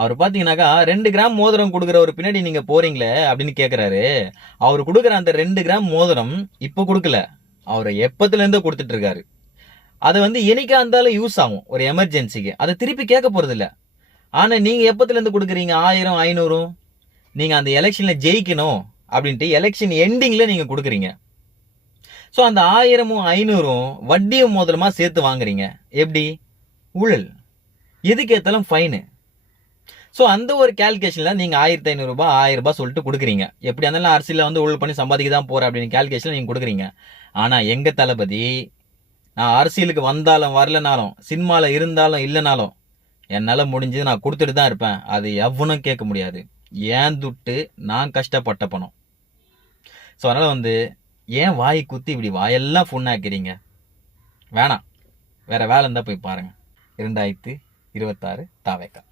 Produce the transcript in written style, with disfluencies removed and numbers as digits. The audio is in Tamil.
அவர் பாத்தீங்கன்னாக்கா 2 கிராம் மோதிரம் கொடுக்குறவர் பின்னாடி நீங்க போறீங்களே அப்படின்னு கேக்குறாரு. அவர் கொடுக்குற அந்த 2 கிராம் மோதிரம் இப்ப கொடுக்கல, அவர் எப்பத்துல இருந்தோ கொடுத்துட்டு இருக்காரு. அது என்னைக்கா இருந்தாலும் யூஸ் ஆகும் ஒரு எமர்ஜென்சிக்கு. அதை திருப்பி கேட்க போறது இல்ல. ஆனா நீங்க எப்பத்துல இருந்து கொடுக்குறீங்க 1000 500? நீங்க அந்த எலெக்ஷன்ல ஜெயிக்கணும் அப்படின்ட்டு எலெக்ஷன் எண்டிங்ல நீங்க கொடுக்குறீங்க. சோ அந்த 1000ம் 500ம் வட்டியும் முதலமா சேர்த்து வாங்குறீங்க. எப்படி? ஊழல். எதுக்கு ஏத்தாலும் ஃபைனு. சோ அந்த ஒரு கால்குலேஷன்ல நீங்க 1500 ரூபாய் 1000 ரூபாய் சொல்லிட்டு கொடுக்குறீங்க. எப்படி இருந்தாலும் அரசியல்ல ஊழல் பண்ணி சம்பாதிக்க தான் போற அப்படின்னு கால்குலேஷன்ல நீங்க கொடுக்குறீங்க. ஆனா எங்க தளபதி, நான் அரசியலுக்கு வந்தாலும் வரலனாலும், சினிமால இருந்தாலும் இல்லனாலும், என்னால முடிஞ்சது நான் கொடுத்துட்டு தான் இருப்பேன். அது எவனும் கேட்க முடியாது. ஏன் துட்டு, நான் கஷ்டப்பட்ட பணம். சோ அதனால ஏன் வாய் குத்தி இப்படி வாயெல்லாம் புண்ணாக்கிறீங்க? வேணாம். வேற வேலை இருந்தா போய் பாருங்க. 2026 தாவேக்கா.